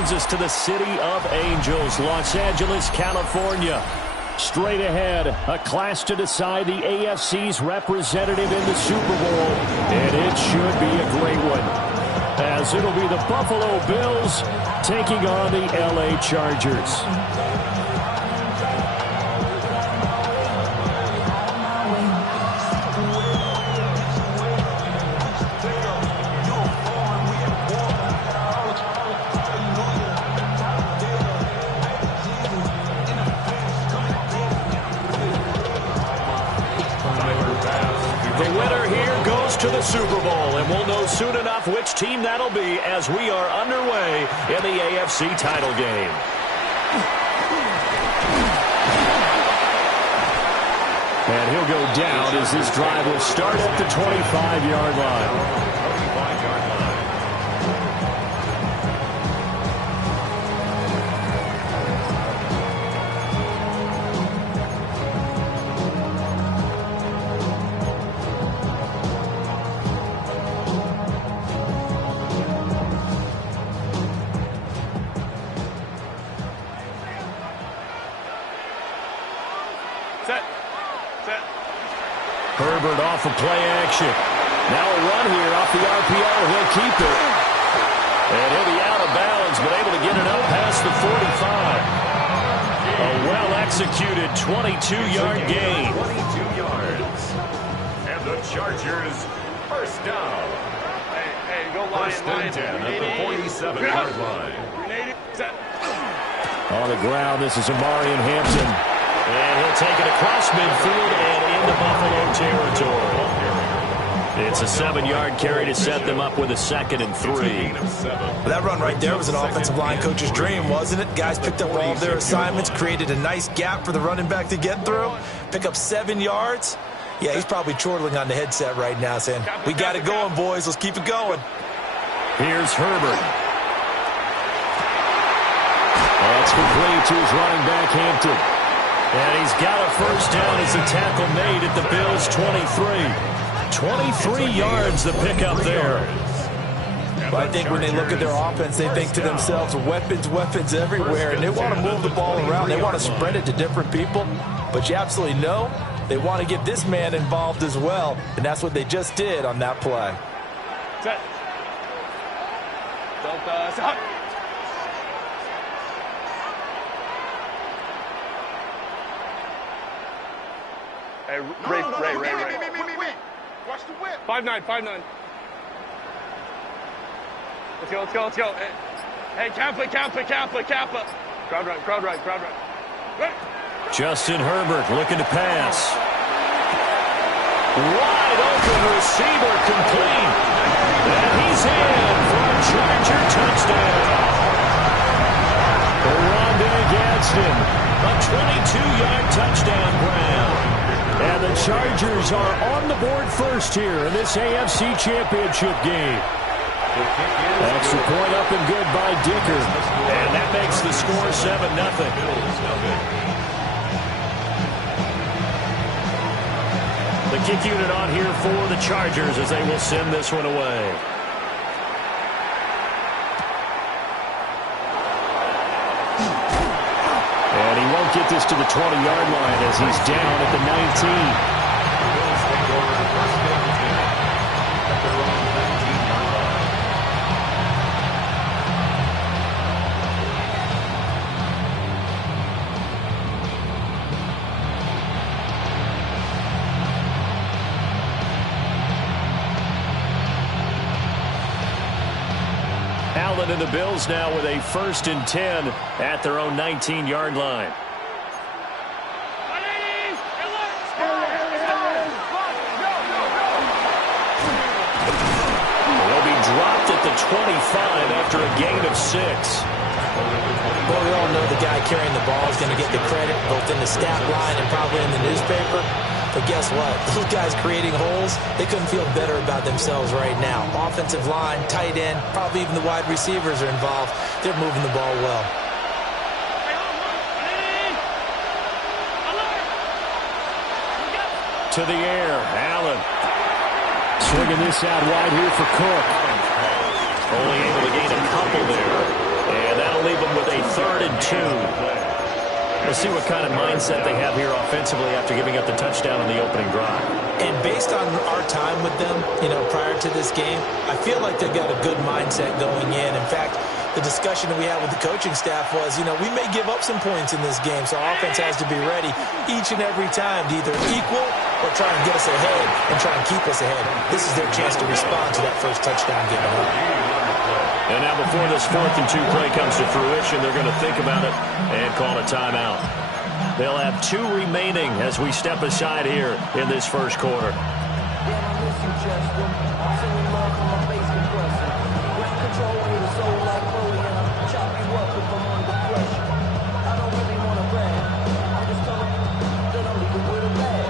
brings us to the City of Angels, Los Angeles, California. Straight ahead, a clash to decide the AFC's representative in the Super Bowl, and it should be a great one, as it'll be the Buffalo Bills taking on the LA Chargers. To the Super Bowl, and we'll know soon enough which team that'll be as we are underway in the AFC title game. And he'll go down as this drive will start at the 25-yard line. Herbert off of play action. Now a run here off the RPO. He'll keep it. And he'll be out of bounds, but able to get it up past the 45. A well-executed 22-yard gain. 22 yards. And the Chargers first down. Hey, go line. First and 10 at the 47-yard line. On the ground, this is Amarian Hampton. And he'll take it across midfield and into Buffalo territory. It's a 7-yard carry to set them up with a 2nd and 3. That run right there was an offensive line coach's dream, wasn't it? Guys picked up all of their assignments, created a nice gap for the running back to get through, pick up 7 yards. Yeah, he's probably chortling on the headset right now saying, we got it going, boys. Let's keep it going. Here's Herbert. That's complete to his running back, Hampton. And he's got a first down as a tackle made at the Bills' 23. 23 yards the pickup there. But I think when they look at their offense, they think to themselves, weapons everywhere, and they want to move the ball around. They want to spread it to different people. But you absolutely know they want to get this man involved as well, and that's what they just did on that play. Set. Hey, Ray. Watch the whip. 5'9". Let's go. Hey, Kappa. Crowd right. Justin Herbert looking to pass. Wide open receiver complete. And he's in for a Charger touchdown. Rondé Gadsden, a 22-yard touchdown grab. And the Chargers are on the board first here in this AFC Championship game. Extra point up and good by Dicker. And that makes the score 7-0. The kick unit on here for the Chargers as they will send this one away. And he won't get this to the 20-yard line as he's down at the 19. Allen and the Bills now with a 1st and 10 at their own 19-yard line. They'll be dropped at the 25 after a gain of 6. Well, we all know the guy carrying the ball is going to get the credit both in the stat line and probably in the newspaper. But guess what? Those guys creating holes, they couldn't feel better about themselves right now. Offensive line, tight end, probably even the wide receivers are involved. They're moving the ball well. To the air, Allen. Swinging this out wide here for Cook. Only able to gain a couple there. And that'll 3rd and 2. Let's see what kind of mindset they have here offensively after giving up the touchdown on the opening drive. And based on our time with them, prior to this game, I feel like they've got a good mindset going in. In fact, the discussion that we had with the coaching staff was, we may give up some points in this game, so our offense has to be ready each and every time to either equal or try and get us ahead and try and keep us ahead. This is their chance to respond to that first touchdown given up. And now before this 4th and 2 play comes to fruition, they're going to think about it and call a timeout. They'll have 2 remaining as we step aside here in this first quarter.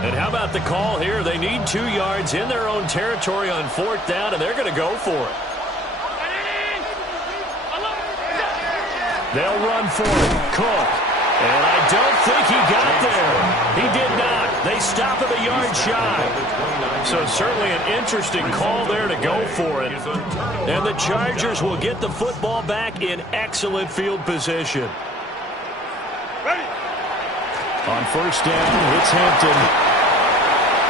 And how about the call here? They need 2 yards in their own territory on 4th down, and they're going to go for it. They'll run for it. Cook. And I don't think he got there. He did not. They stop him a yard shy. So certainly an interesting call there to go for it. And the Chargers will get the football back in excellent field position. On 1st down, it's Hampton.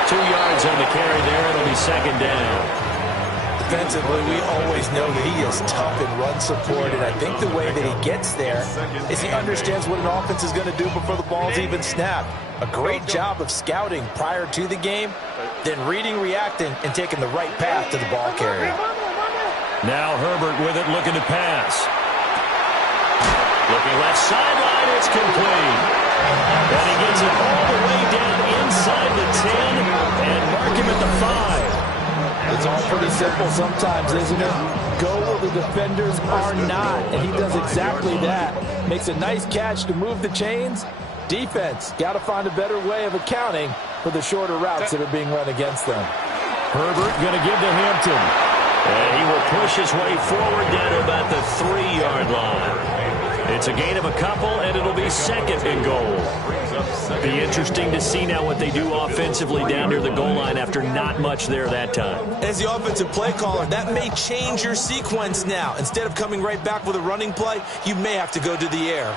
2 yards on the carry there. It'll be 2nd down. Defensively, we always know that he is tough in run support, and I think the way that he gets there is he understands what an offense is going to do before the ball's even snapped. A great job of scouting prior to the game, then reading, reacting, and taking the right path to the ball carrier. Now Herbert with it, looking to pass. Looking left sideline, it's complete. And he gets it all the way down inside the 10 and mark him at the 5. It's all pretty simple sometimes, isn't it? Go where the defenders are not, and he does exactly that. Makes a nice catch to move the chains. Defense, got to find a better way of accounting for the shorter routes that are being run against them. Herbert going to give to Hampton. And he will push his way forward down to about the 3-yard line. It's a gain of a couple, and it'll be 2nd and goal. Be interesting to see now what they do offensively down near the goal line after not much there that time. As the offensive play caller, that may change your sequence now. Instead of coming right back with a running play, you may have to go to the air.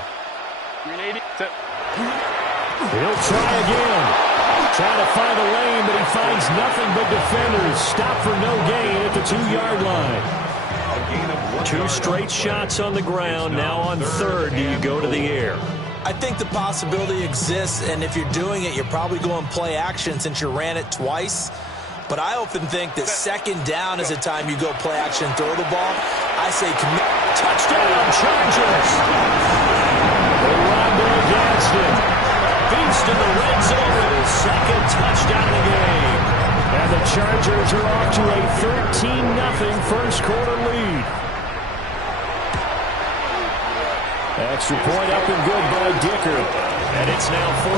He'll try again. Trying to find a lane, but he finds nothing but defenders. Stop for no gain at the 2-yard line. 2 straight shots on the ground. Now on 3rd, do you go to the air? I think the possibility exists, and if you're doing it, you're probably going play action since you ran it twice. But I often think that 2nd down is the time you go play action and throw the ball. I say commit. Touchdown, Chargers! Rondo Gaston beast in the red zone with his 2nd touchdown of the game. And the Chargers are off to a 13-0 first quarter lead. Extra point up and good by Dicker. And it's now 14-0.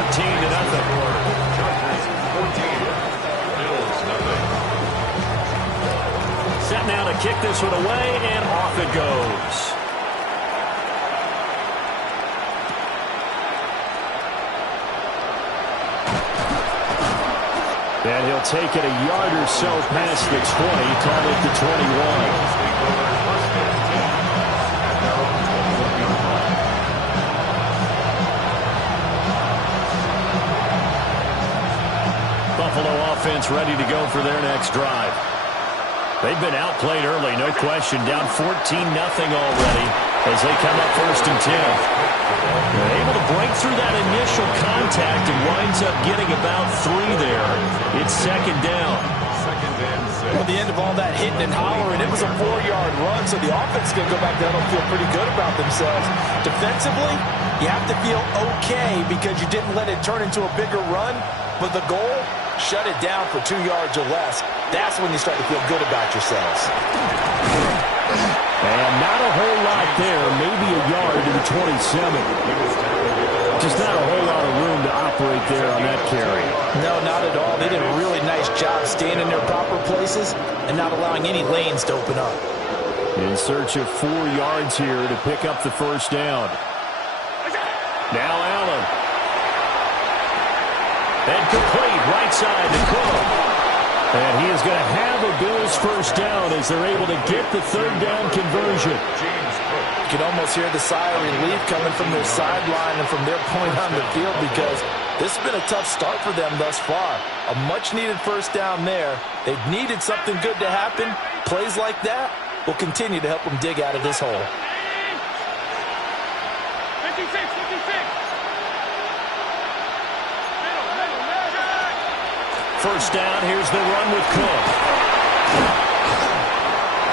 Set now to kick this one away, and off it goes. And he'll take it a yard or so past the 20, call it the 21. Buffalo offense ready to go for their next drive. They've been outplayed early, no question. Down 14-0 already as they come up 1st and 10. They're able to break through that initial contact and winds up getting about 3 there. It's 2nd down. At the end of all that hitting and hollering, it was a 4-yard run, so the offense is going to go back down and feel pretty good about themselves. Defensively, you have to feel okay because you didn't let it turn into a bigger run, but the goal, shut it down for 2 yards or less. That's when you start to feel good about yourselves. And not a whole lot there, maybe a yard to the 27. Just not a whole lot of room to operate there on that carry. No, not at all. They did a really nice job staying in their proper places and not allowing any lanes to open up. In search of 4 yards here to pick up the 1st down. Now Allen. And complete right side to Cook. And he is going to have a Bills 1st down as they're able to get the 3rd down conversion. You can almost hear the sigh of relief coming from their sideline and from their point on the field, because this has been a tough start for them thus far. A much-needed first down there. They've needed something good to happen. Plays like that will continue to help them dig out of this hole. 56, 56. First down, here's the run with Cook.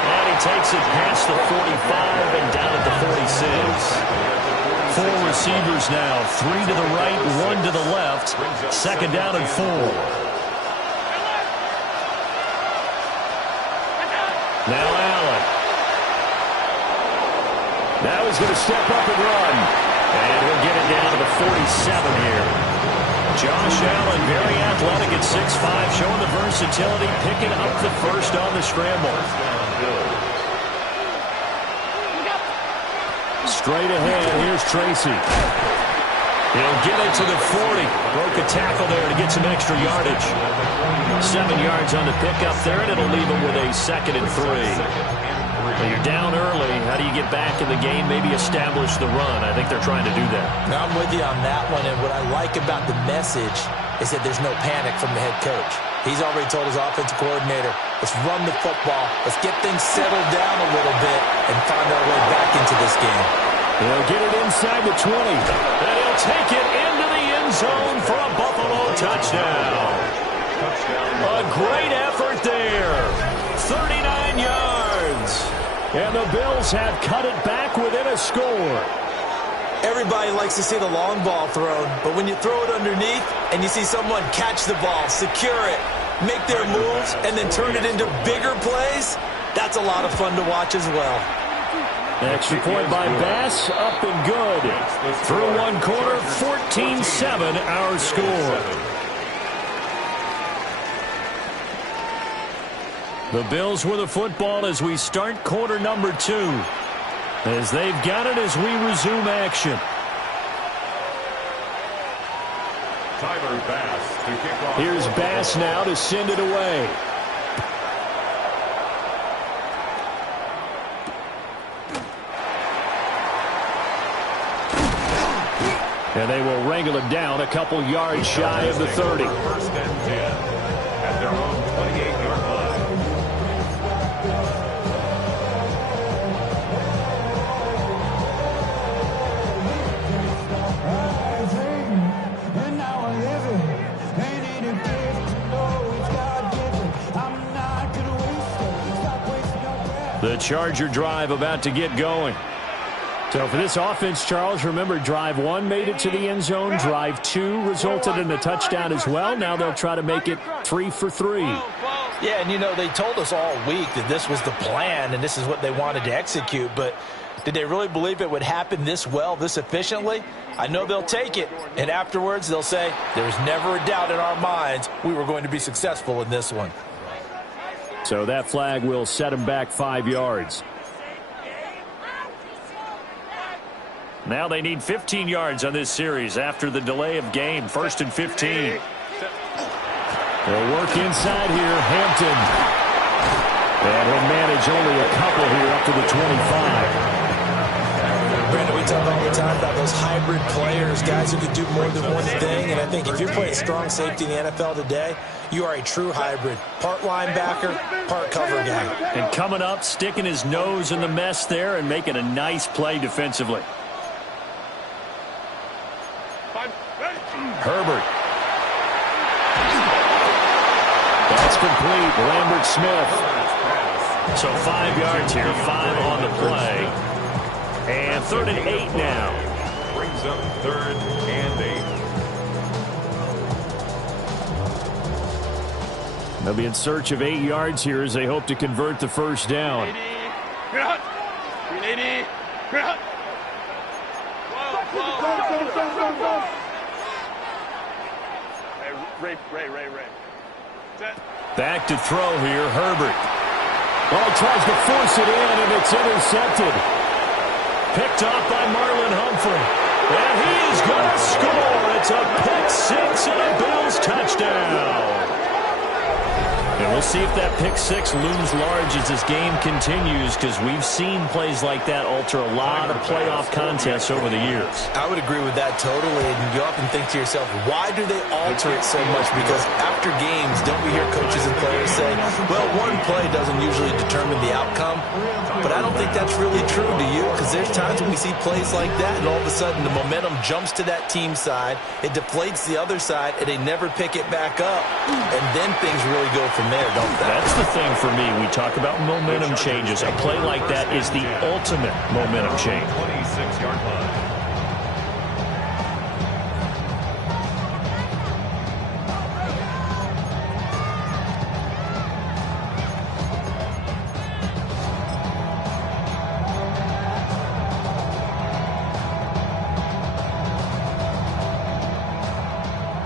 And he takes it past the 45 and down at the 46. 4 receivers now, 3 to the right, 1 to the left. Second down and 4. Now Allen. Now he's going to step up and run. And he'll get it down to the 47 here. Josh Allen, very athletic at 6'5", showing the versatility, picking up the first on the scramble. Straight ahead, here's Tracy. He'll get it to the 40. Broke a tackle there to get some extra yardage. 7 yards on the pickup there, and it'll leave him with a 2nd and 3. Well, you're down early. How do you get back in the game, maybe establish the run? I think they're trying to do that. Now, I'm with you on that one, and what I like about the message is that there's no panic from the head coach. He's already told his offensive coordinator, let's run the football, let's get things settled down a little bit and find our way back into this game. He'll get it inside the 20, and he'll take it into the end zone for a Buffalo touchdown. A great effort there. 39 yards. And the Bills have cut it back within a score. Everybody likes to see the long ball thrown, but when you throw it underneath and you see someone catch the ball, secure it, make their moves, and then turn it into bigger plays, that's a lot of fun to watch as well. Extra point by Bass, up and good. Through one quarter, 14-7 our score. The Bills with the football as we start quarter number 2. As they've got it as we resume action. Tyler Bass to kick off. Here's Bass now to send it away. And they will wrangle it down a couple yards shy of the 30. First and 10 at their own 28-yard line. The Charger drive about to get going. So for this offense, Charles, remember drive 1 made it to the end zone. Drive 2 resulted in a touchdown as well. Now they'll try to make it 3 for 3. Yeah, and you know, they told us all week that this was the plan and this is what they wanted to execute, but did they really believe it would happen this well, this efficiently? I know they'll take it, and afterwards they'll say, there's never a doubt in our minds we were going to be successful in this one. So that flag will set him back 5 yards. Now they need 15 yards on this series after the delay of game. 1st and 15. They'll work inside here. Hampton. And he'll manage only a couple here up to the 25. Brandon, we talk all the time about those hybrid players, guys who can do more than one thing. And I think if you're playing strong safety in the NFL today, you are a true hybrid. Part linebacker, part cover guy. And coming up, sticking his nose in the mess there and making a nice play defensively. Herbert. That's complete. Lambert Smith. So 5 yards here, 5 on the play. And 3rd and 8 now. Brings up 3rd and 8. They'll be in search of 8 yards here as they hope to convert the first down. 380. Ray. Back to throw here, Herbert. Oh, tries to force it in, and it's intercepted. Picked off by Marlon Humphrey. And he is going to score. It's a pick 6 and a Bills touchdown. And we'll We'll see if that pick six looms large as this game continues, because we've seen plays like that alter a lot of playoff contests over the years. I would agree with that totally, and you often think to yourself, why do they alter it so much? Because after games, don't we hear coaches and players say, well, one play doesn't usually determine the outcome? But I don't think that's really true, do you? Because there's times when we see plays like that, and all of a sudden the momentum jumps to that team side, it deflates the other side, and they never pick it back up. And then things really go from there, don't they? That's the thing for me. We talk about momentum changes. A play like that is the ultimate momentum change. 26-yard line.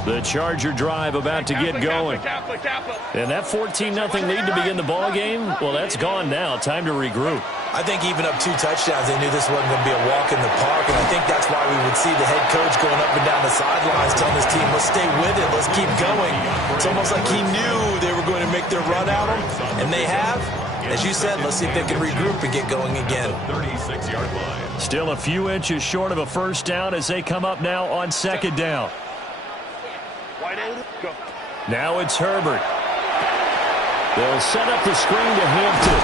The Charger drive about to get going. And that 14-0 lead to begin the ball game, well, that's gone now. Time to regroup. I think even up 2 touchdowns, they knew this wasn't going to be a walk in the park, and I think that's why we would see the head coach going up and down the sidelines telling his team, let's stay with it, let's keep going. It's almost like he knew they were going to make their run at him, and they have. As you said, let's see if they can regroup and get going again. 36-yard line. Still a few inches short of a first down as they come up now on second down. Now it's Herbert. They'll set up the screen to Hampton.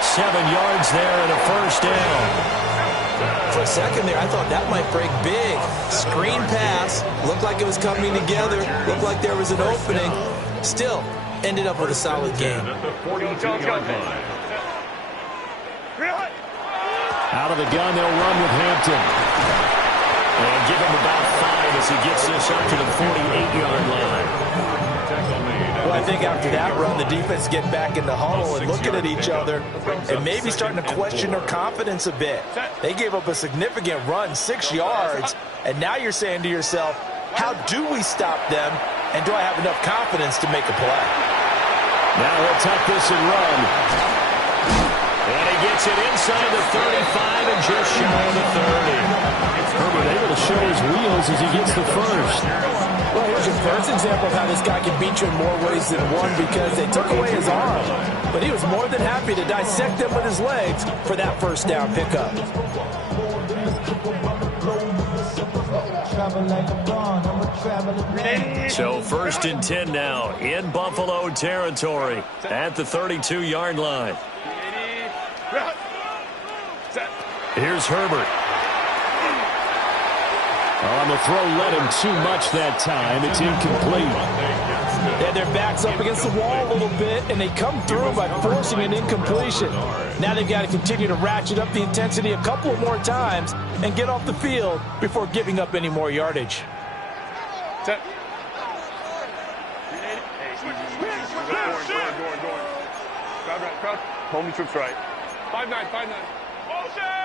7 yards there and a first down. For a second there, I thought that might break big. Screen pass. Looked like it was coming together. Looked like there was an opening. Still, ended up with a solid game. At the 42-yard line. Out of the gun, they'll run with Hampton. And give him about 5 as he gets this up to the 48-yard line. Well, I think after that run, the defense getting back in the huddle and looking at each other and maybe starting to question their confidence a bit. They gave up a significant run, 6 yards, and now you're saying to yourself, how do we stop them, and do I have enough confidence to make a play? Now he'll tuck this and run. And he gets it inside the 35 and just shy of the 30. Herbert able to show his wheels as he gets the first. Well, here's your first example of how this guy can beat you in more ways than one, because they took away his arm, but he was more than happy to dissect them with his legs for that first down pickup. So 1st and 10 now in Buffalo territory at the 32-yard line. Here's Herbert. On the throw, led him too much that time. It's incomplete. Yeah, their back's up against the wall a little bit, and they come through by forcing an incompletion. Now they've got to continue to ratchet up the intensity a couple of more times and get off the field before giving up any more yardage. Homie trips right. 5-9, 5-9. Motion!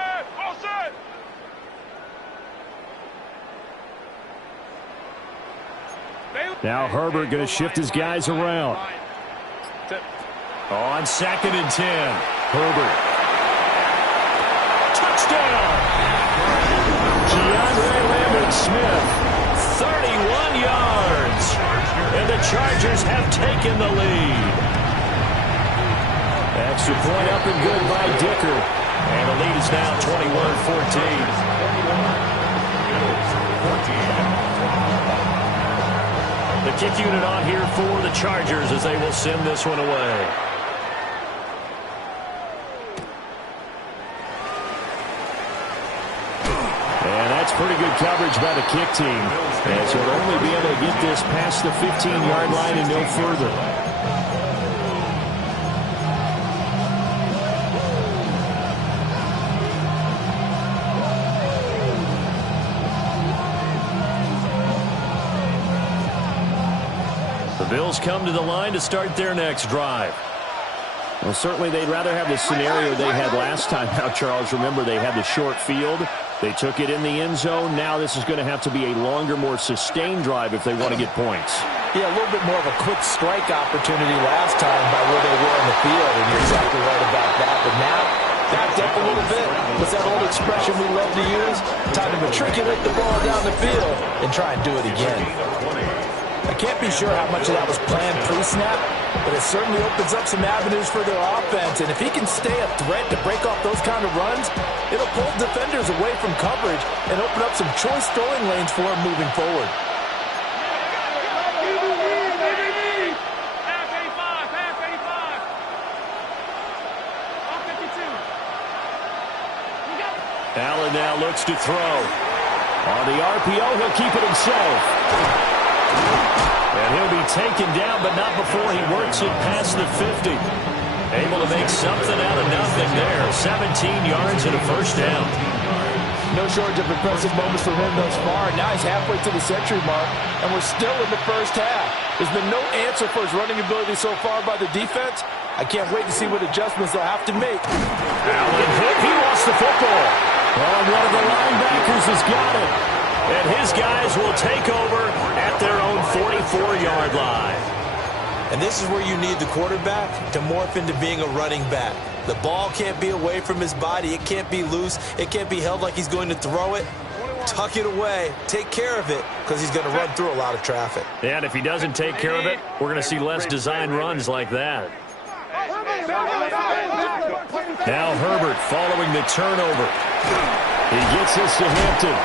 Now Herbert going to shift his guys around. On 2nd and 10. Herbert. Touchdown! Keandre Lambert-Smith. 31 yards. And the Chargers have taken the lead. Extra point up and good by Dicker. And the lead is now 21-14. The kick unit on here for the Chargers as they will send this one away. And that's pretty good coverage by the kick team, as he'll only be able to get this past the 15-yard line and no further. The Bills come to the line to start their next drive. Well, certainly they'd rather have the scenario they had last time. Now, Charles, remember they had the short field. They took it in the end zone. Now this is going to have to be a longer, more sustained drive if they want to get points. Yeah, a little bit more of a quick strike opportunity last time by where they were on the field, and you're exactly right about that. But now, backed up a little bit. What's that old expression we love to use? Time to matriculate the ball down the field and try and do it again. can't be sure how much of that was planned pre-snap, but it certainly opens up some avenues for their offense. And if he can stay a threat to break off those kind of runs, it'll pull defenders away from coverage and open up some choice throwing lanes for him moving forward. Allen now looks to throw. On the RPO, he'll keep it himself. And he'll be taken down, but not before he works it past the 50. Able to make something out of nothing there. 17 yards and a first down. No shortage of impressive moments from him thus far. Now he's halfway to the century mark, and we're still in the first half. There's been no answer for his running ability so far by the defense. I can't wait to see what adjustments they'll have to make. Allen hit. He lost the football. Oh, one of the linebackers has got it. And his guys will take over at their own 44-yard line. And this is where you need the quarterback to morph into being a running back. The ball can't be away from his body. It can't be loose. It can't be held like he's going to throw it. Tuck it away. Take care of it, because he's going to run through a lot of traffic. And if he doesn't take care of it, we're going to see less design runs like that. Now Herbert following the turnover. He gets this to Hampton.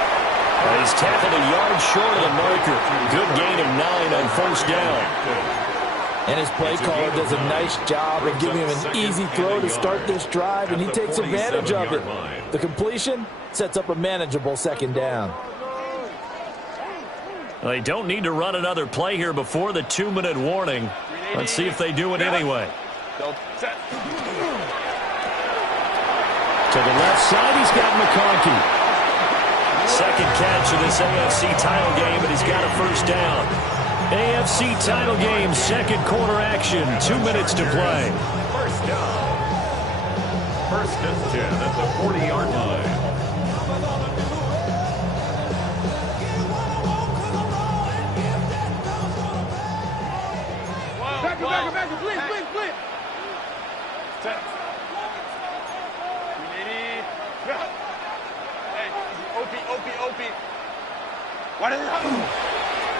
He's tackled a yard short of the marker. Good gain of 9 on first down. And his play caller does a nice job of giving him an easy throw to start this drive, and he takes advantage of it. The completion sets up a manageable second down. They don't need to run another play here before the 2-minute warning. Let's see if they do it anyway. To the left side, he's got McConkey. Second catch of this AFC title game, and he's got a first down. AFC title game, second quarter action, 2 minutes to play. First down. First and 10 at the 40-yard line. Back, blitz.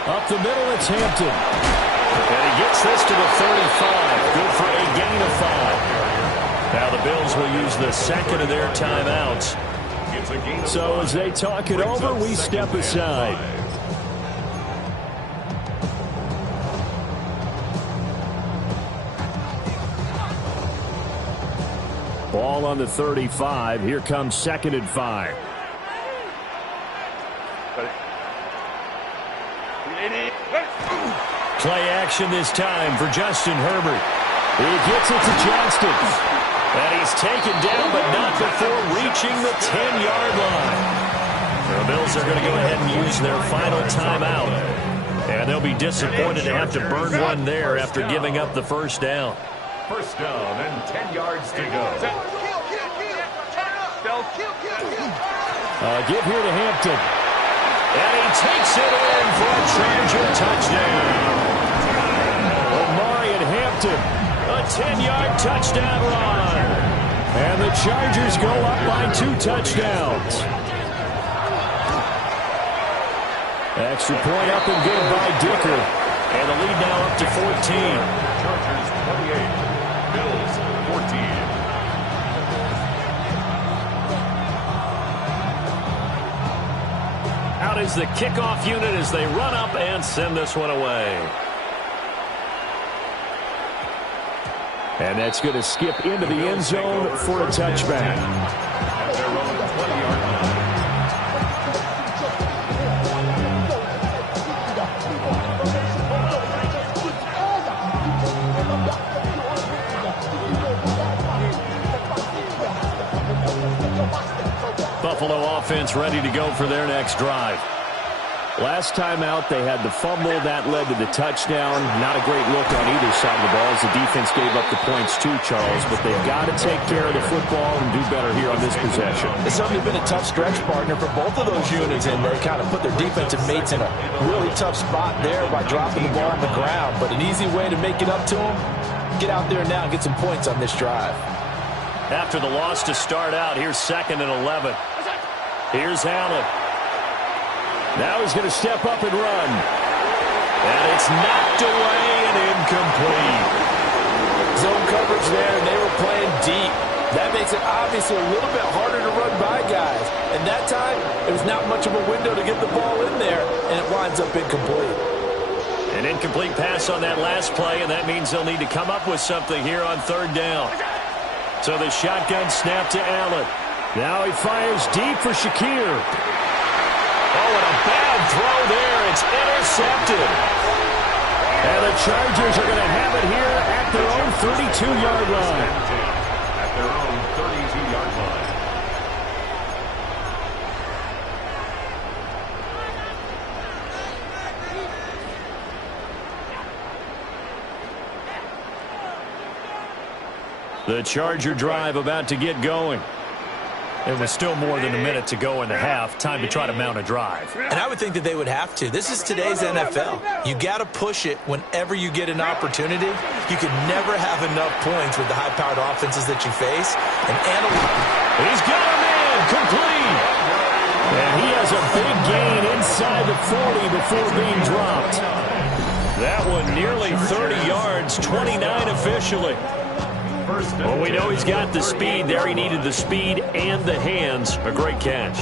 Up the middle, it's Hampton. And he gets this to the 35. Good for a gain of 5. Now the Bills will use the second of their timeouts. So as they talk it over, we step aside. Ball on the 35. Here comes 2nd and 5. Play action this time for Justin Herbert. He gets it to Johnston. And he's taken down, but not before reaching the 10-yard line. The Bills are going to go ahead and use their final timeout. And they'll be disappointed to have to burn one there after giving up the first down. First down and 10 yards to go. Give here to Hampton. And he takes it in for a Charger touchdown. Omari and Hampton, a 10-yard touchdown run. And the Chargers go up by 2 touchdowns. Extra point up and good by Dicker. And the lead now up to 14. Chargers 28, Bills 14. Out is the kickoff unit as they run up and send this one away. And that's going to skip into the end zone for a touchback. At their own 20-yard line. Buffalo offense ready to go for their next drive. Last time out, they had the fumble. That led to the touchdown. Not a great look on either side of the ball as the defense gave up the points too, Charles. But they've got to take care of the football and do better here on this possession. It's certainly been a tough stretch, partner, for both of those units, and they kind of put their defensive mates in a really tough spot there by dropping the ball on the ground. But an easy way to make it up to them, get out there now and get some points on this drive. After the loss to start out, here's 2nd and 11. Here's Allen. Now he's going to step up and run. And it's knocked away and incomplete. Zone coverage there, and they were playing deep. That makes it obviously a little bit harder to run by guys. And that time, it was not much of a window to get the ball in there, and it winds up incomplete. An incomplete pass on that last play, and that means they'll need to come up with something here on third down. So the shotgun snap to Allen. Now he fires deep for Shakir. Oh, and a bad throw there. It's intercepted. And the Chargers are going to have it here at their own 32-yard line. At their own 32-yard line. The Charger drive about to get going. It was still more than a minute to go in the half. Time to try to mount a drive. And I would think that they would have to. This is today's NFL. You got to push it whenever you get an opportunity. You can never have enough points with the high-powered offenses that you face. And he's got a man complete. And he has a big gain inside the 40 before being dropped. That one nearly 30 yards, 29 officially. Well, we know he's got the speed there. He needed the speed and the hands. A great catch.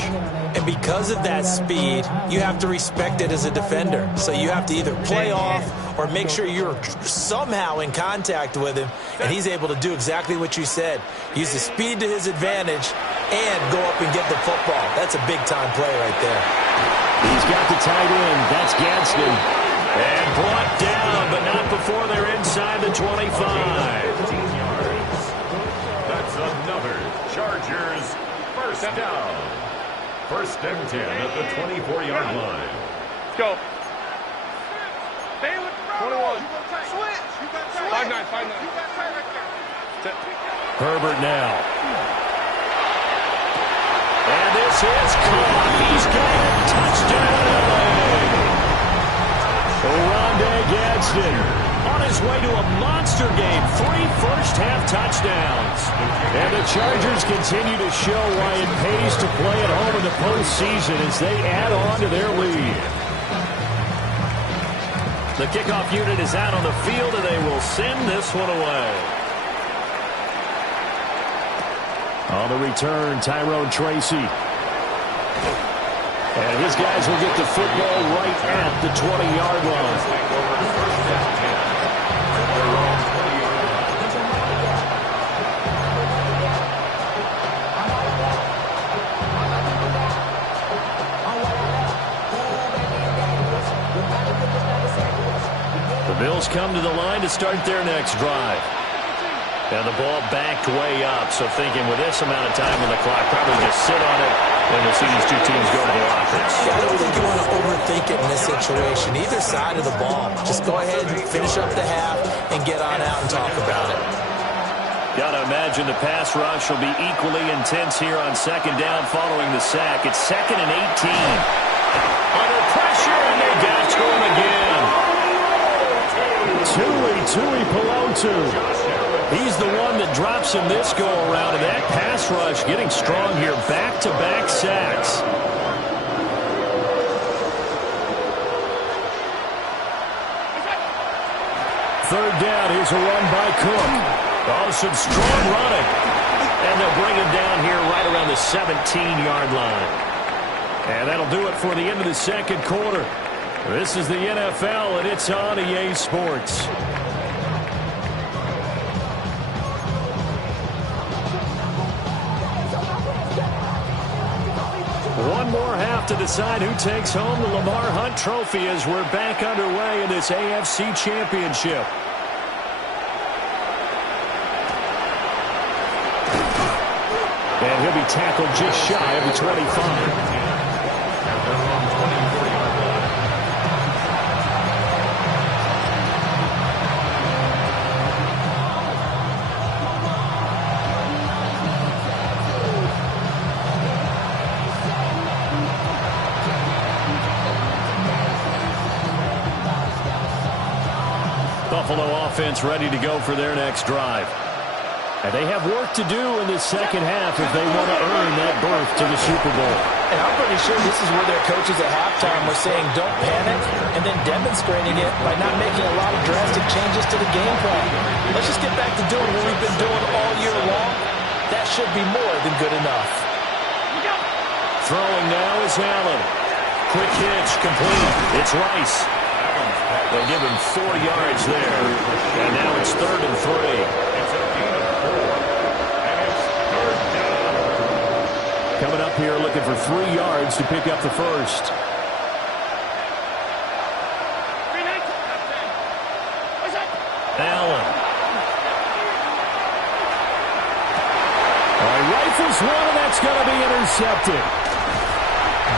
And because of that speed, you have to respect it as a defender. So you have to either play off or make sure you're somehow in contact with him. And he's able to do exactly what you said. Use the speed to his advantage and go up and get the football. That's a big-time play right there. He's got the tight end. That's Gadsden. And brought down, but not before they're inside the 25. That's another Chargers first down. First and 10 at the 24-yard line. Let's go. 21. Switch. 5-9. Herbert now. And this is caught. He's got it. Touchdown, LA. Oronde Gadsden on his way to a monster game. 3 first-half touchdowns. And the Chargers continue to show why it pays to play at home in the postseason as they add on to their lead. The kickoff unit is out on the field, and they will send this one away. On the return, Tyrone Tracy. And his guys will get the football right at the 20-yard line. The Bills come to the line to start their next drive. And the ball backed way up, so thinking with this amount of time on the clock, probably just sit on it, and we'll see these two teams go to the lockers. I don't think you want to overthink it in this situation. Either side of the ball. Just go ahead and finish up the half and get on out and talk about it. Got to imagine the pass rush will be equally intense here on second down following the sack. It's 2nd and 18. Under pressure, and they got to him again. Tui Pelotu. He's the one that drops him this go-around, and that pass rush getting strong here. Back-to-back sacks. Third down, here's a run by Cook. Oh, some strong running. And they'll bring him down here right around the 17-yard line. And that'll do it for the end of the second quarter. This is the NFL, and it's on EA Sports. One more half to decide who takes home the Lamar Hunt Trophy as we're back underway in this AFC Championship. And he'll be tackled just shy of the 25. Buffalo offense ready to go for their next drive. And they have work to do in the second half if they want to earn that berth to the Super Bowl. And I'm pretty sure this is where their coaches at halftime were saying don't panic, and then demonstrating it by not making a lot of drastic changes to the game plan. Let's just get back to doing what we've been doing all year long. That should be more than good enough. Throwing now is Allen. Quick hitch, complete. It's Rice. They'll give him 4 yards there. And now it's 3rd and 3. It's a gain of 4. And it's 3rd down. Coming up here looking for 3 yards to pick up the first. Allen. Rifles one, and that's going to be intercepted.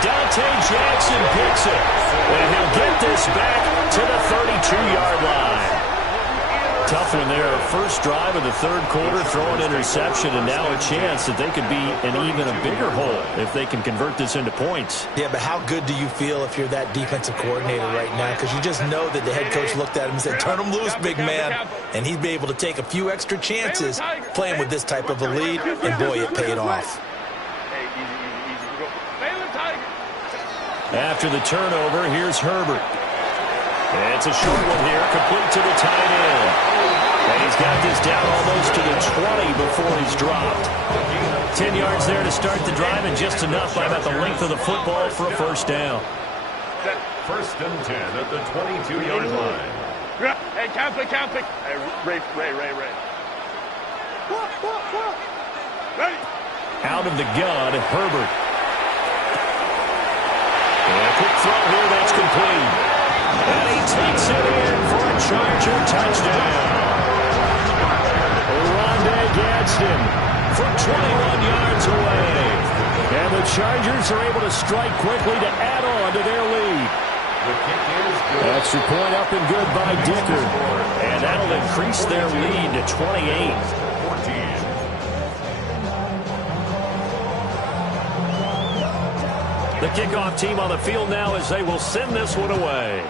Dante Jackson picks it. And he'll get this back to the 32-yard line. Tough one there. First drive of the 3rd quarter, throw an interception, and now a chance that they could be in even a bigger hole if they can convert this into points. Yeah, but how good do you feel if you're that defensive coordinator right now? Because you just know that the head coach looked at him and said, turn him loose, big man. And he'd be able to take a few extra chances playing with this type of a lead, and boy, it paid off. After the turnover, here's Herbert. It's a short one here, complete to the tight end. And he's got this down almost to the 20 before he's dropped. 10 yards there to start the drive, and just enough by about the length of the football for a first down. 1st and 10 at the 22-yard line. Hey, Catholic. Hey, Ray. Ready? Out of the gun, Herbert. And a quick throw here, that's complete. And he takes it in for a Charger touchdown. Rondé Gadsden for 21 yards away. And the Chargers are able to strike quickly to add on to their lead. The kick is good. Extra point up and good by Dicker. And that'll increase their lead to 28. 14. The kickoff team on the field now as they will send this one away.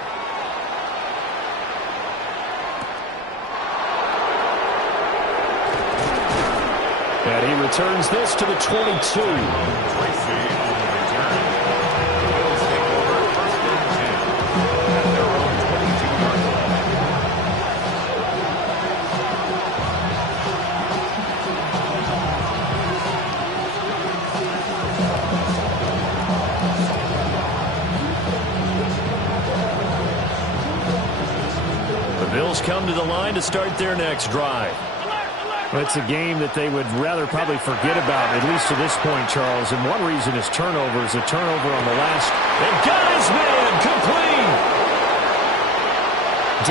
And he returns this to the 22. Bills come to the line to start their next drive. It's a game that they would rather probably forget about, at least to this point, Charles. And one reason is turnovers. A turnover on the last. And got his man complete.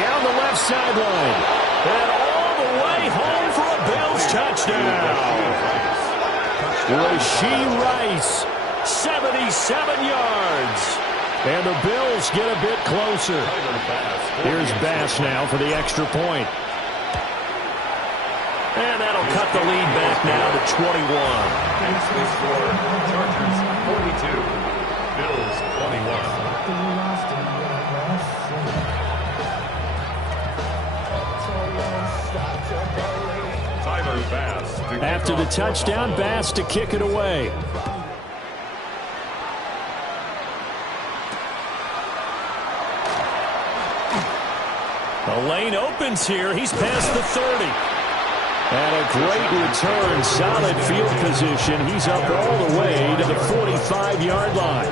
Down the left sideline. And all the way home for a Bills touchdown. Rashee Rice, 77 yards. And the Bills get a bit closer. Here's Bass now for the extra point. And that'll cut the lead back now to 21. Next we score Chargers 42, Bills 21. Tyler Bass. After the touchdown, Bass to kick it away. The lane opens here. He's past the 30. And a great return, solid field position. He's up all the way to the 45-yard line.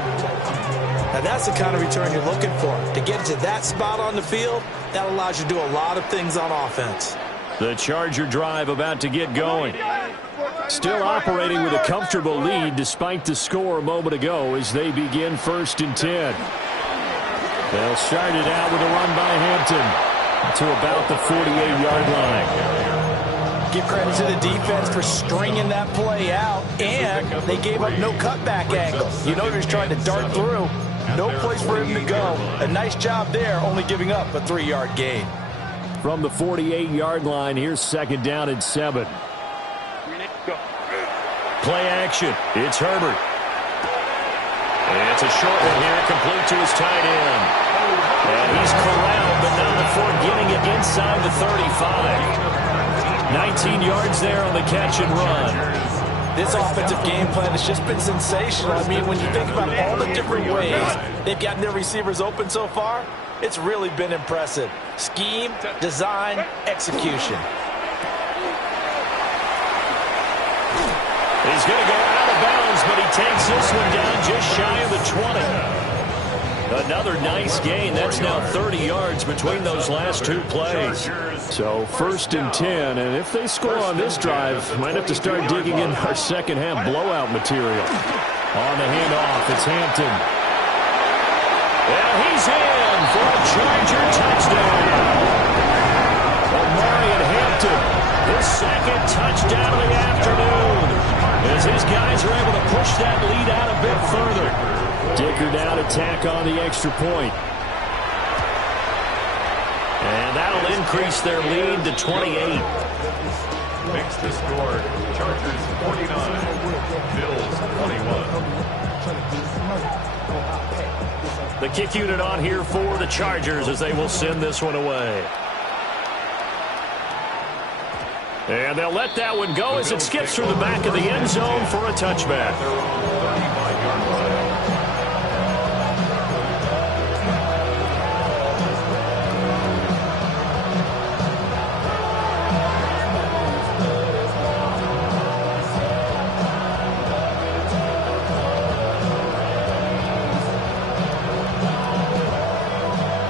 Now that's the kind of return you're looking for. To get to that spot on the field, that allows you to do a lot of things on offense. The Charger drive about to get going. Still operating with a comfortable lead despite the score a moment ago as they begin 1st and 10. They'll start it out with a run by Hampton to about the 48-yard line. Give credit to the defense for stringing that play out, and they gave up no cutback angle. You know they're just trying to dart through. No place for him to go. A nice job there, only giving up a 3-yard gain. From the 48-yard line, here's 2nd down and 7. Play action. It's Herbert. It's a short one here, complete to his tight end. And he's corralled, but not before getting it inside the 35. 19 yards there on the catch and run. This offensive game plan has just been sensational. I mean, when you think about all the different ways they've gotten their receivers open so far, it's really been impressive. Scheme, design, execution. He's going to go out of bounds, but he takes this one down just shy of the 20. Another nice gain. That's now 30 yards between those last two plays. So 1st and 10, and if they score on this drive, might have to start digging in our second half blowout material. On the handoff, it's Hampton. And he's in for a Charger touchdown. Omarion Hampton, his second touchdown of the afternoon, as his guys are able to push that lead out a bit further. Dicker now to tack on the extra point. And that'll increase their lead to 28. Makes the score. Chargers 49. Bills 21. The kick unit on here for the Chargers as they will send this one away. And they'll let that one go as it skips through the back of the end zone for a touchback. 35-yard line.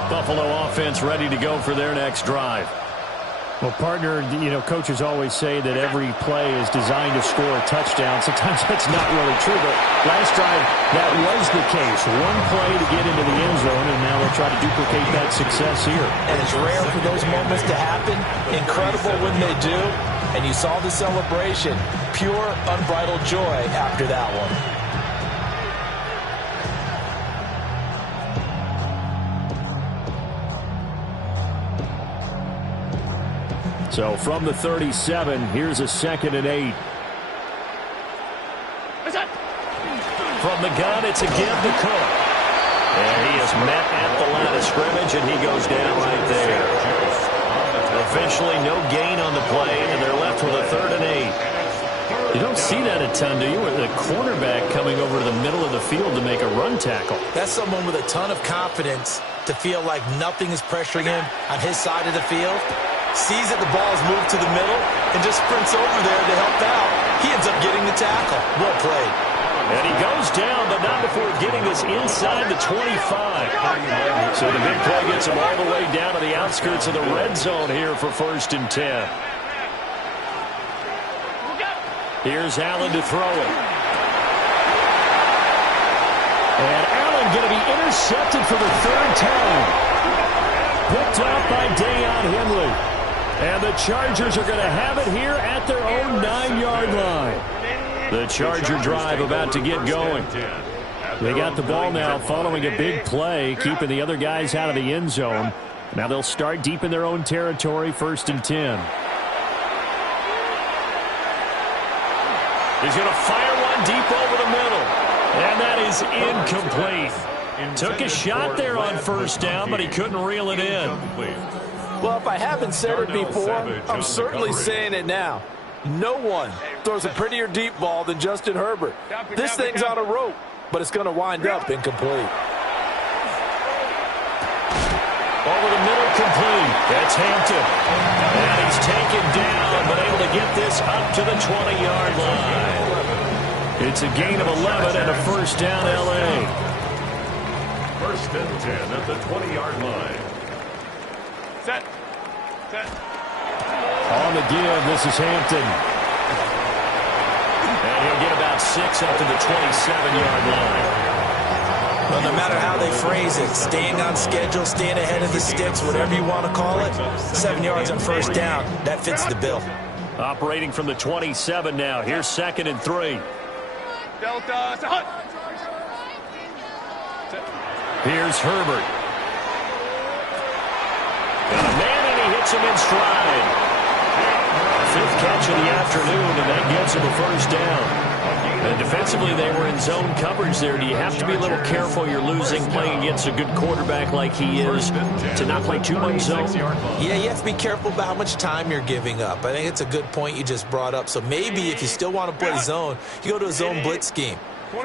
Buffalo offense ready to go for their next drive. Well, partner, you know, coaches always say that every play is designed to score a touchdown. Sometimes that's not really true, but last drive, that was the case. One play to get into the end zone, and now they'll try to duplicate that success here. And it's rare for those moments to happen. Incredible when they do. And you saw the celebration. Pure, unbridled joy after that one. So from the 37, here's a 2nd and 8. From the gun, it's again to Cook. And he is met at the line of scrimmage, and he goes down right there. Officially, no gain on the play, and they're left with a 3rd and 8. You don't see that a ton, do you? With a cornerback coming over to the middle of the field to make a run tackle. That's someone with a ton of confidence to feel like nothing is pressuring him on his side of the field. Sees that the ball is moved to the middle and just sprints over there to help out. He ends up getting the tackle. Well played. And he goes down, but not before getting this inside the 25. So the big play gets him all the way down to the outskirts of the red zone here for 1st and 10. Here's Allen to throw it. And Allen going to be intercepted for the 3rd time. Picked up by Dayon Henley. And the Chargers are going to have it here at their own 9-yard line. The Charger drive about to get going. They got the ball now following a big play, keeping the other guys out of the end zone. Now they'll start deep in their own territory, 1st and 10. He's going to fire one deep over the middle. And that is incomplete. Took a shot there on 1st down, but he couldn't reel it in. Well, if I haven't said it before, I'm certainly saying it now. No one throws a prettier deep ball than Justin Herbert. This thing's on a rope, but it's going to wind up incomplete. Over the middle, complete. That's Hampton. And he's taken down, but able to get this up to the 20-yard line. It's a gain of 11 and a 1st down, L.A. 1st and 10 at the 20-yard line. Set. On the give, this is Hampton. And he'll get about 6 up to the 27-yard line. Well, no matter how they phrase it, staying on schedule, staying ahead of the sticks, whatever you want to call it, 7 yards on 1st down, that fits the bill. Operating from the 27 now. Here's 2nd and 3. Delta. Here's Herbert. Got a man, and he hits him in stride. 5th catch of the afternoon, and that gets him a 1st down. And defensively, they were in zone coverage there. Do you have to be a little careful? You're losing playing against a good quarterback like he is to not play too much zone? Yeah, you have to be careful about how much time you're giving up. I think it's a good point you just brought up. So maybe if you still want to play zone, you go to a zone blitz scheme.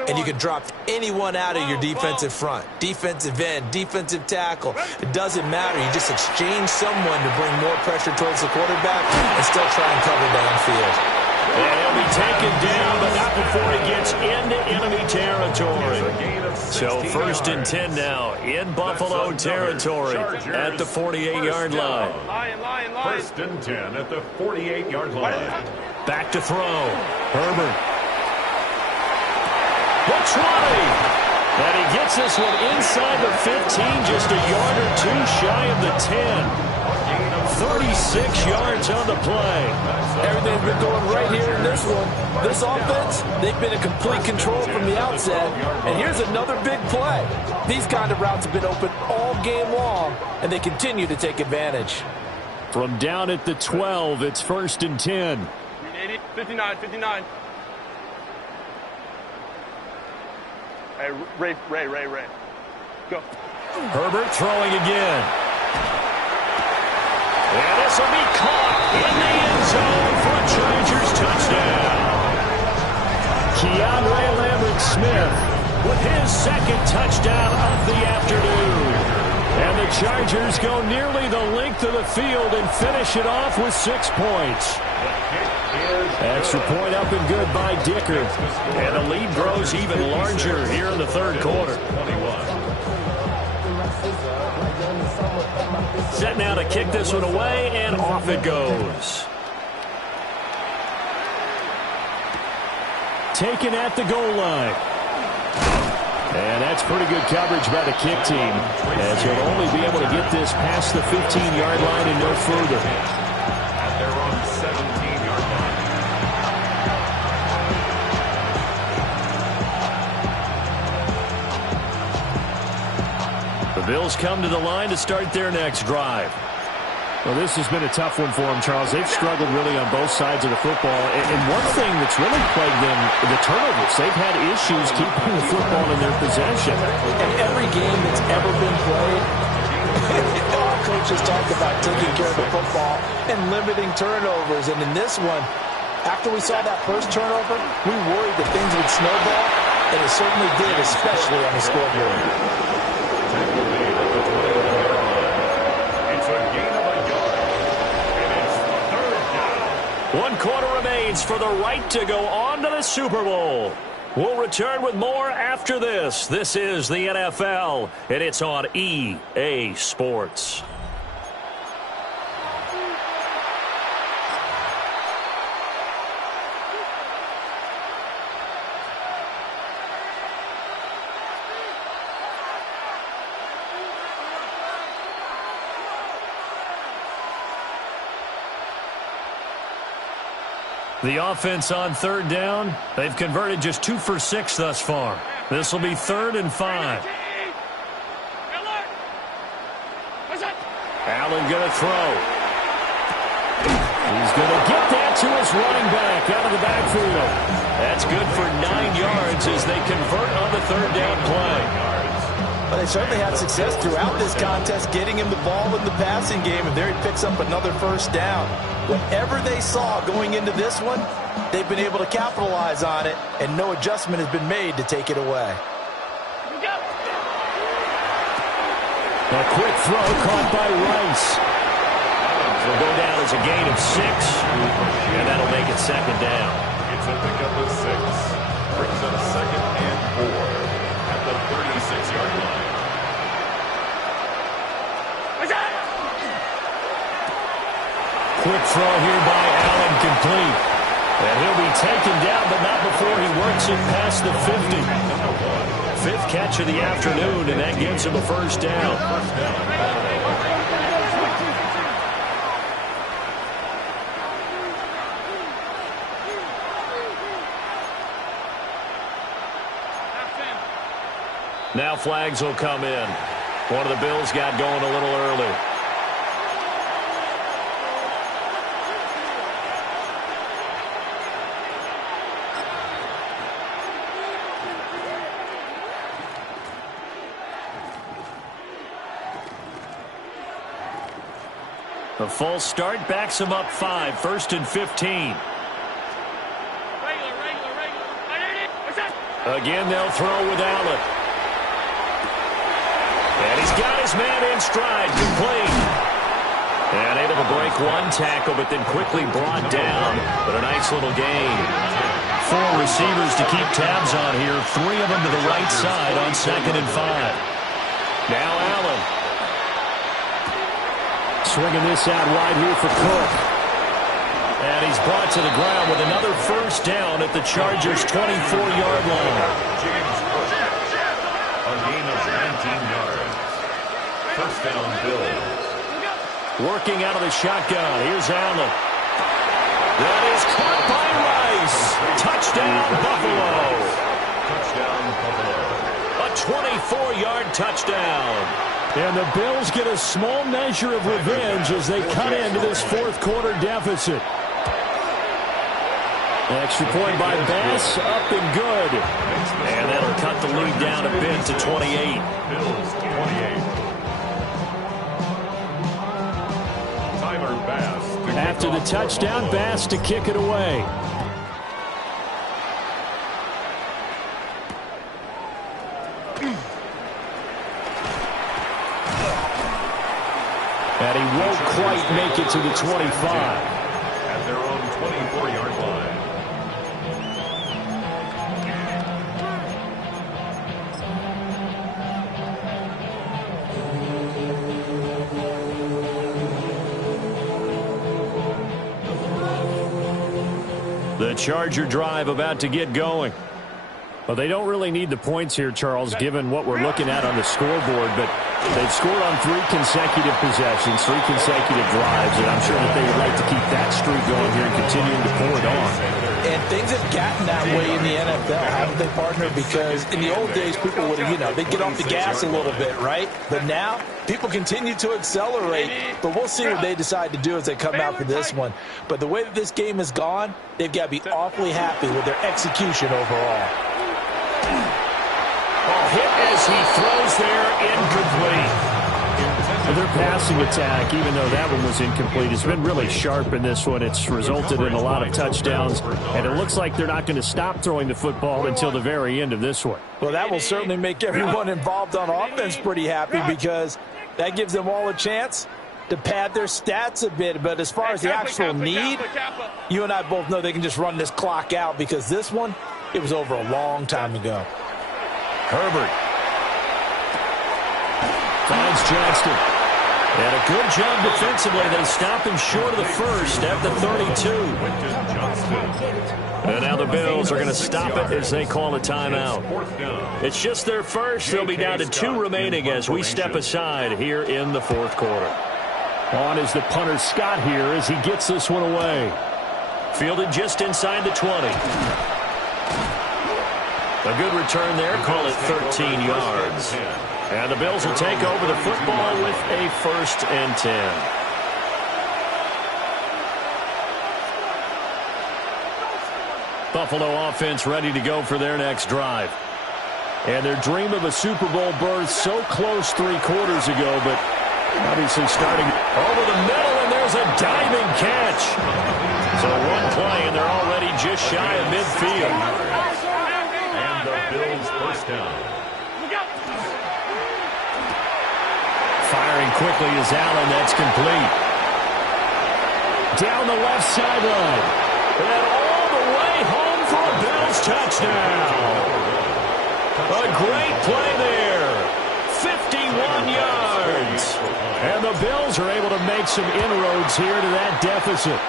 And you can drop anyone out of your defensive front, defensive end, defensive tackle. It doesn't matter. You just exchange someone to bring more pressure towards the quarterback and still try and cover downfield. And he'll be taken down, but not before he gets into enemy territory. So 1st and 10 now in Buffalo territory at the 48-yard line. 1st and 10 at the 48-yard line. Back to throw. Herbert. The 20. And he gets this one inside the 15, just a yard or two shy of the 10. 36 yards on the play. Everything's been going right here in this one. This offense, they've been in complete control from the outset. And here's another big play. These kind of routes have been open all game long, and they continue to take advantage. From down at the 12, it's 1st and 10. 59. Hey, Ray. Go. Herbert throwing again. And this will be caught in the end zone for a Chargers touchdown. Keandre Lambert-Smith with his 2nd touchdown of the afternoon. And the Chargers go nearly the length of the field and finish it off with 6 points. Extra point up and good by Dicker. And the lead grows even larger here in the 3rd quarter. Set now to kick this one away, and off it goes. Taken at the goal line. And that's pretty good coverage by the kick team, as he'll only be able to get this past the 15-yard line and no further. At their own 17-yard line. The Bills come to the line to start their next drive. Well, this has been a tough one for them, Charles. They've struggled really on both sides of the football. And one thing that's really plagued them, the turnovers. They've had issues keeping the football in their possession. And every game that's ever been played, all coaches talk about taking care of the football and limiting turnovers. And in this one, after we saw that first turnover, we worried that things would snowball, and it certainly did, especially on the scoreboard. It's a gain of a yard. And it's 3rd down. 1 quarter remains for the right to go on to the Super Bowl. We'll return with more after this. This is the NFL, and it's on EA Sports. The offense on 3rd down, they've converted just 2 for 6 thus far. This will be 3rd and 5. Allen going to throw. He's going to get that to his running back out of the backfield. That's good for 9 yards as they convert on the 3rd down play. But they certainly had success throughout this contest getting him the ball in the passing game, and there he picks up another 1st down. Whatever they saw going into this one, they've been able to capitalize on it, and no adjustment has been made to take it away. A quick throw caught by Rice. Will go down as a gain of 6, and that'll make it 2nd down. It's a pickup of 6. Brings up 2nd and 4 at the 36-yard line. Quick throw here by Allen, complete. And he'll be taken down, but not before he works it past the 50. 5th catch of the afternoon, and that gives him a 1st down. Now flags will come in. One of the Bills got going a little early. The false start backs him up 5, 1st and 15. Again, they'll throw with Allen. And he's got his man in stride, complete. And able to break one tackle, but then quickly brought down. But a nice little gain. 4 receivers to keep tabs on here. 3 of them to the right side on 2nd and 5. Now Allen. Swinging this out wide here for Cook. And he's brought to the ground with another first down at the Chargers' 24-yard line. A gain of 19 yards. First down, Bills. Working out of the shotgun. Here's Allen. That is caught by Rice. Touchdown, Buffalo. Touchdown, Buffalo. A 24-yard touchdown. And the Bills get a small measure of revenge as they cut into this fourth-quarter deficit. Extra point by Bass, up and good. And that'll cut the lead down a bit to 28. Bills 28. Tyler Bass. After the touchdown, Bass to kick it away. And he won't quite make it to the 25. At their own 24-yard line. The Charger drive about to get going. Well, they don't really need the points here, Charles, given what we're looking at on the scoreboard, but they've scored on 3 consecutive possessions, 3 consecutive drives, and I'm sure that they would like to keep that streak going here and continuing to pour it on. And things have gotten that way in the NFL, haven't they, partner? Because in the old days, people would have, they'd get off the gas a little bit, right? But now, people continue to accelerate, but we'll see what they decide to do as they come out for this one. But the way that this game has gone, they've got to be awfully happy with their execution overall. Ball hit as he throws there, incomplete. Their passing attack, even though that one was incomplete, has been really sharp in this one. It's resulted in a lot of touchdowns, and it looks like they're not going to stop throwing the football until the very end of this one. Well, that will certainly make everyone involved on offense pretty happy because that gives them all a chance to pad their stats a bit. But as far as the actual need, you and I both know they can just run this clock out because this one, it was over a long time ago. Herbert finds Johnston. And a good job defensively. They stop him short of the first at the 32. And now the Bills are going to stop it as they call a timeout. It's just their first. They'll be down to 2 remaining as we step aside here in the fourth quarter. On is the punter Scott here as he gets this one away. Fielded just inside the 20. A good return there. Call it 13 yards. And the Bills will take over the football with a 1st and 10. Buffalo offense ready to go for their next drive. And their dream of a Super Bowl berth so close 3 quarters ago, but obviously starting over the middle, and there's a diving catch. So one play, and they're already just shy of midfield. And the Bills first down. Firing quickly is Allen. That's complete. Down the left sideline. And all the way home for a Bills touchdown. A great play there. 51 yards. And the Bills are able to make some inroads here to that deficit.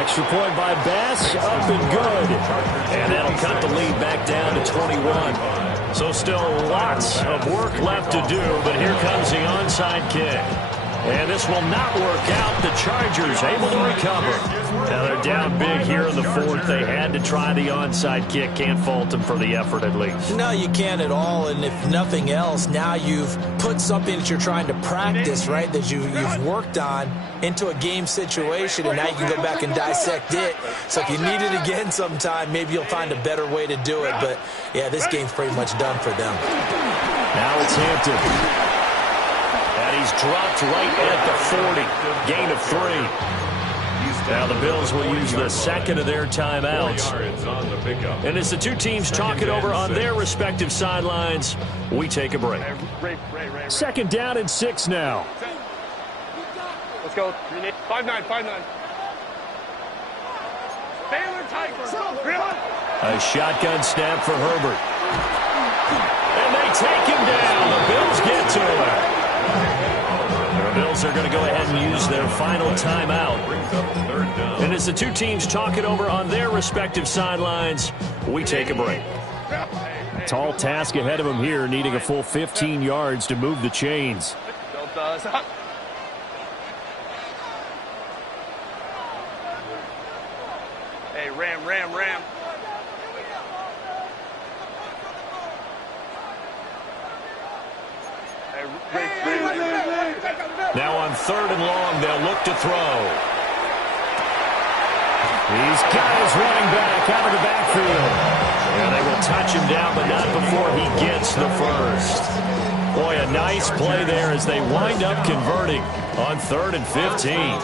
Extra point by Bass, up and good. And that'll cut the lead back down to 21. So still lots of work left to do, but here comes the onside kick. And this will not work out. The Chargers able to recover. Now they're down big here in the fourth. They had to try the onside kick. Can't fault them for the effort at least. No, you can't at all. And if nothing else, now you've put something that you're trying to practice, right, that you've worked on into a game situation, and now you can go back and dissect it. So if you need it again sometime, maybe you'll find a better way to do it. But, yeah, this game's pretty much done for them. Now it's Hampton. And he's dropped right at the 40. Gain of 3. Now the Bills will use the second of their timeouts. And as the two teams talk it over on their respective sidelines, we take a break. Second down and 6 now. Let's go. 5-9, 5-9. Baylor Tigers. A shotgun snap for Herbert. And they take him down. The Bills get to him. The Bills are going to go ahead and use their final timeout. And as the two teams talk it over on their respective sidelines, we take a break. Tall task ahead of them here, needing a full 15 yards to move the chains. Hey, Ram. Now on 3rd and long, they'll look to throw. He's got his running back out of the backfield. And they will touch him down, but not before he gets the first. Boy, a nice play there as they wind up converting on 3rd and 15.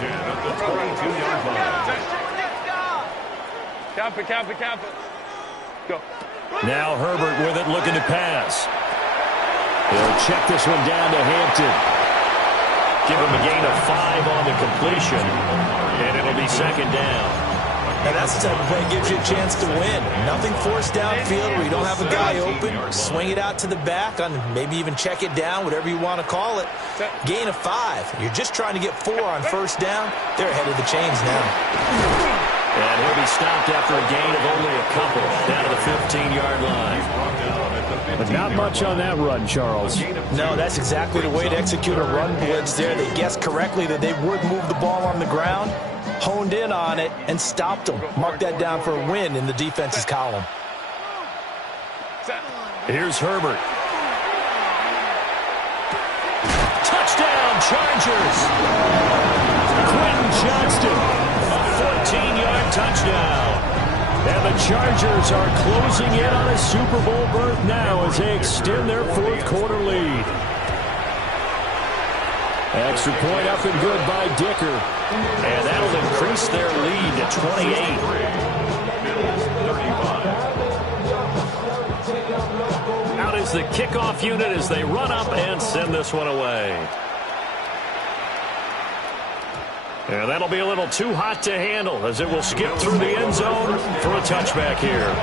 Count it. Go. Now Herbert with it, looking to pass. He'll check this one down to Hampton. Give him a gain of 5 on the completion, and it'll be second down. And that's the type of play that gives you a chance to win. Nothing forced downfield where you don't have a guy open. Swing it out to the back, on maybe even check it down, whatever you want to call it. Gain of 5. You're just trying to get 4 on first down. They're ahead of the chains now. And he'll be stopped after a gain of only a couple down to the 15-yard line. But not much on that run, Charles. No, that's exactly the way to execute a run blitz there. They guessed correctly that they would move the ball on the ground, honed in on it, and stopped them. Mark that down for a win in the defense's column. Here's Herbert. Touchdown, Chargers! Quentin Johnston, a 14-yard touchdown. And the Chargers are closing in on a Super Bowl berth now as they extend their 4th quarter lead. Extra point up and good by Dicker. And that'll increase their lead to 28. Out is the kickoff unit as they run up and send this one away. And that'll be a little too hot to handle as it will skip through the end zone for a touchback here.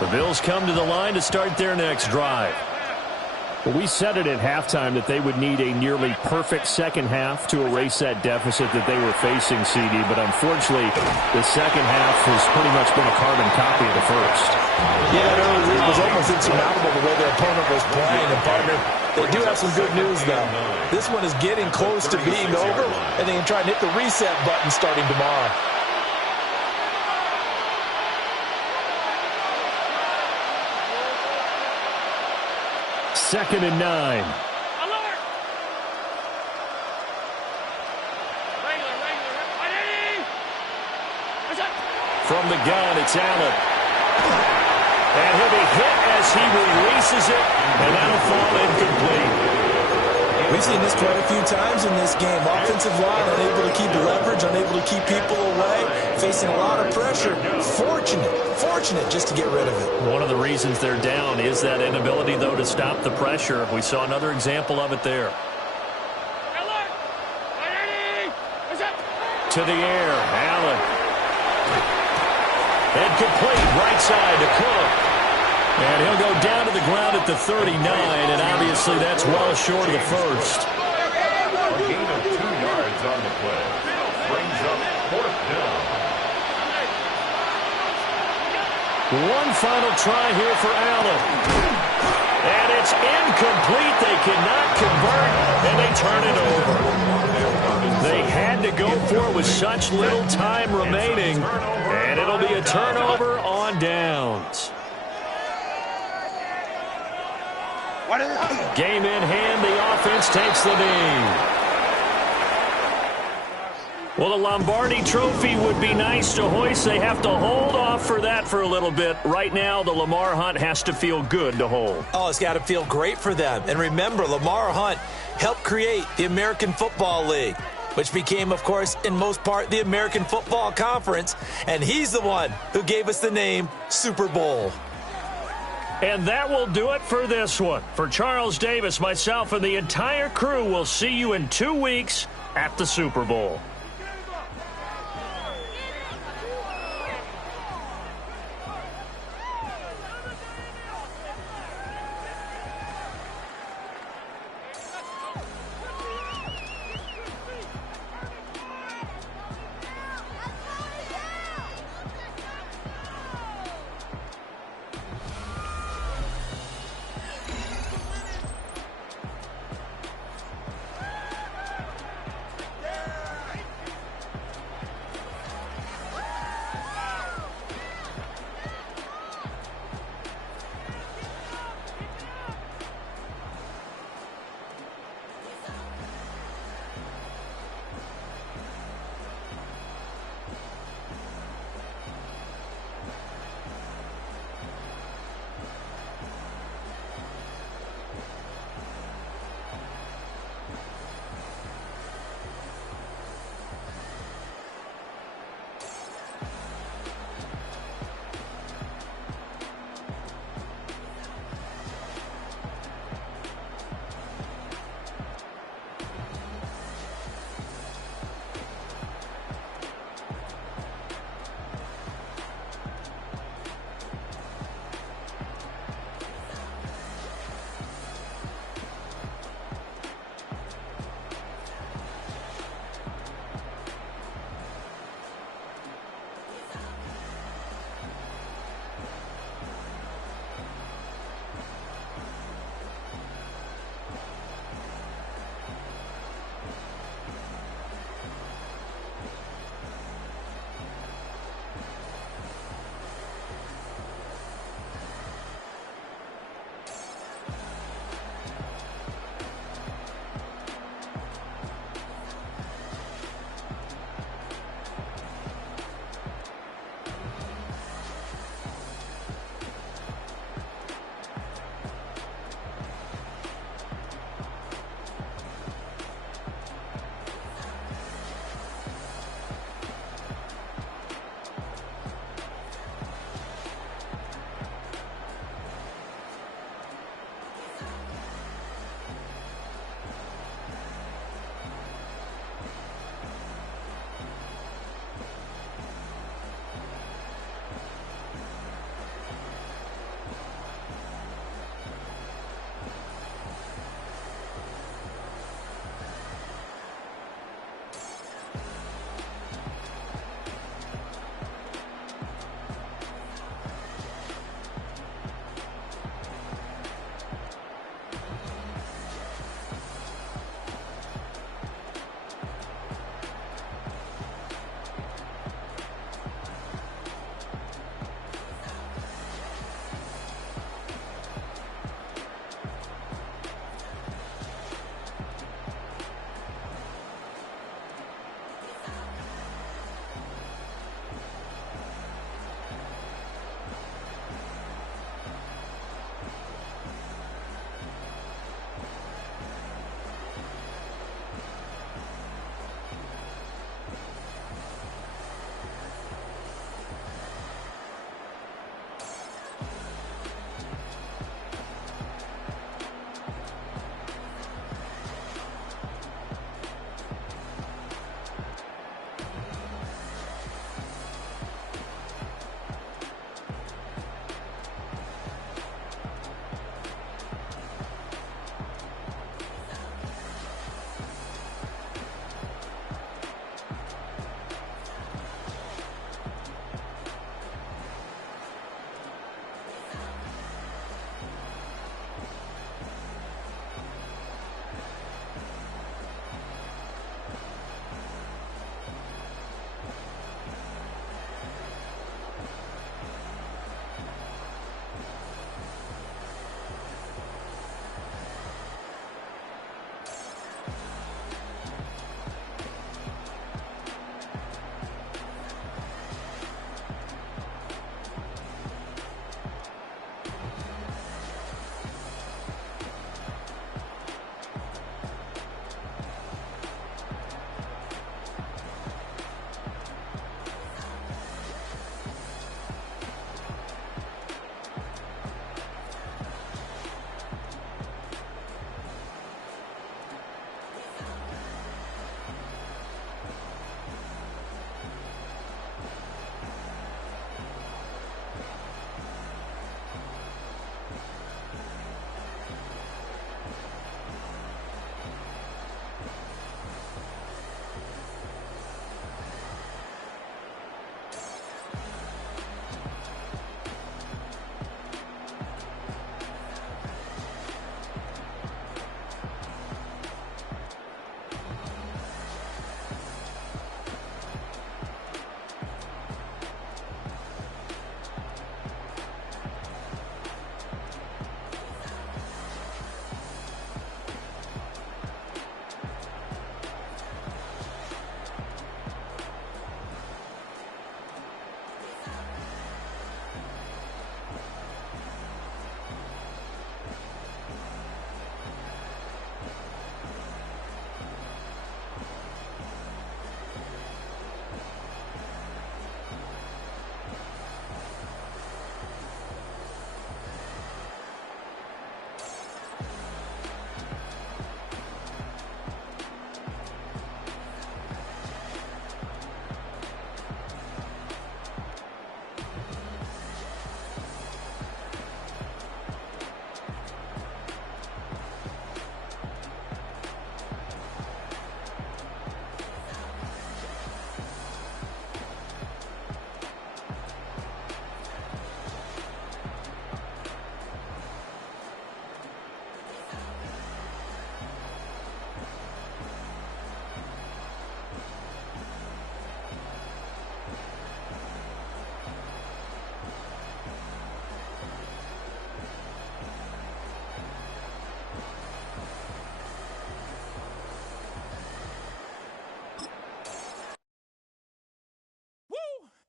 The Bills come to the line to start their next drive. Well, we said it at halftime that they would need a nearly perfect second half to erase that deficit that they were facing, CD. But unfortunately, the second half has pretty much been a carbon copy of the first. Yeah, that early lead was almost insurmountable the way their opponent was playing. And, partner, they do have some good news, though. This one is getting close to being over, and they can try and hit the reset button starting tomorrow. Second and 9. Alert! From the gun, it's Allen. And he'll be hit as he releases it, and that'll fall incomplete. We've seen this quite a few times in this game. Offensive line unable to keep leverage, unable to keep people away, facing a lot of pressure. Fortunate just to get rid of it. One of the reasons they're down is that inability, though, to stop the pressure. We saw another example of it there. To the air, Allen. And complete, right side to Cook. And he'll go down to the ground at the 39, and obviously that's well short of the first. A gain of 2 yards on the play. Brings up 4th down. One final try here for Allen. And it's incomplete. They cannot convert, and they turn it over. They had to go for it with such little time remaining, and it'll be a turnover on downs. Game in hand, the offense takes the knee. Well, the Lombardi Trophy would be nice to hoist. They have to hold off for that for a little bit. Right now, the Lamar Hunt has to feel good to hold. Oh, it's got to feel great for them. And remember, Lamar Hunt helped create the American Football League, which became, of course, in most part, the American Football Conference. And he's the one who gave us the name Super Bowl. And that will do it for this one. For Charles Davis, myself, and the entire crew, we'll see you in 2 weeks at the Super Bowl.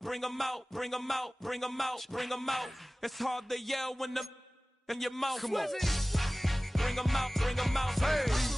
bring them out, bring them out, bring them out, bring them out. It's hard to yell when the in your mouth. Come on. Bring them out, bring them out. Hey.